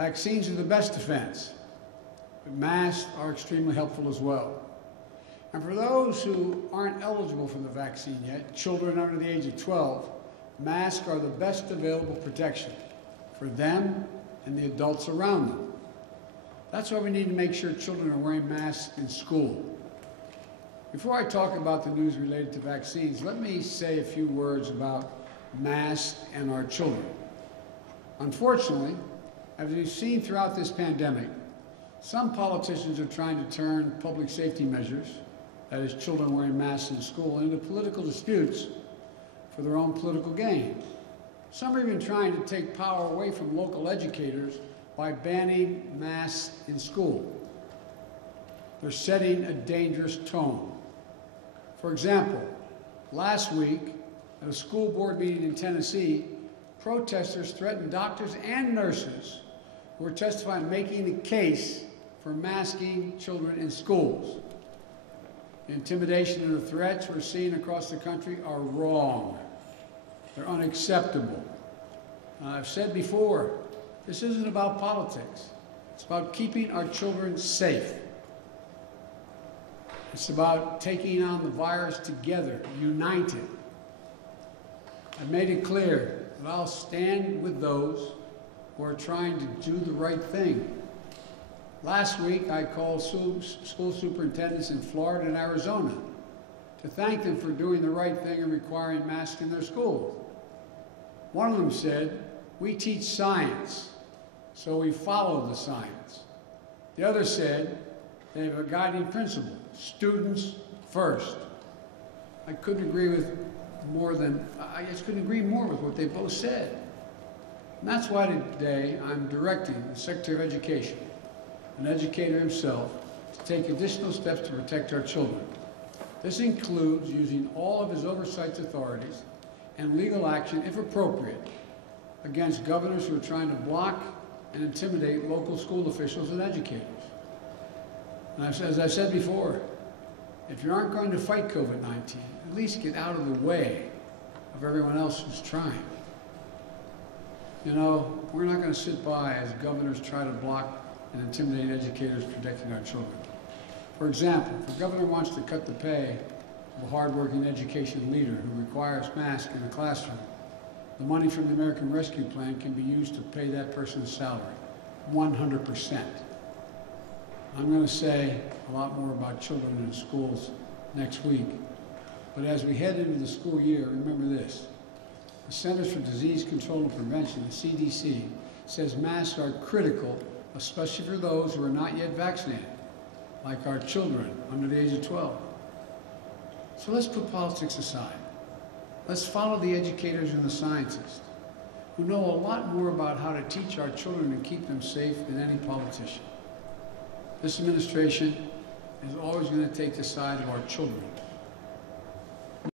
Vaccines are the best defense, but masks are extremely helpful as well. And for those who aren't eligible for the vaccine yet, children under the age of 12, masks are the best available protection for them and the adults around them. That's why we need to make sure children are wearing masks in school. Before I talk about the news related to vaccines, let me say a few words about masks and our children. Unfortunately, as we've seen throughout this pandemic, some politicians are trying to turn public safety measures, that is children wearing masks in school, into political disputes for their own political gain. Some are even trying to take power away from local educators by banning masks in school. They're setting a dangerous tone. For example, last week at a school board meeting in Tennessee, protesters threatened doctors and nurses who were testifying making the case for masking children in schools. The intimidation and the threats we're seeing across the country are wrong. They're unacceptable. I've said before, this isn't about politics. It's about keeping our children safe. It's about taking on the virus together, united. I've made it clear that I'll stand with those who are trying to do the right thing. Last week, I called school superintendents in Florida and Arizona to thank them for doing the right thing and requiring masks in their schools. One of them said, "We teach science, so we follow the science." The other said, they have a guiding principle, students first. I just couldn't agree more with what they both said. And that's why today I'm directing the Secretary of Education, an educator himself, to take additional steps to protect our children. This includes using all of his oversight authorities and legal action, if appropriate, against governors who are trying to block and intimidate local school officials and educators. And as I've said before, if you aren't going to fight COVID-19, at least get out of the way of everyone else who's trying. You know, we're not going to sit by as governors try to block and intimidate educators protecting our children. For example, if a governor wants to cut the pay of a hardworking education leader who requires masks in the classroom, the money from the American Rescue Plan can be used to pay that person's salary, 100%. I'm going to say a lot more about children in schools next week, but as we head into the school year, remember this. The Centers for Disease Control and Prevention, the CDC, says masks are critical, especially for those who are not yet vaccinated, like our children under the age of 12. So let's put politics aside. Let's follow the educators and the scientists who know a lot more about how to teach our children and keep them safe than any politician. This administration is always going to take the side of our children.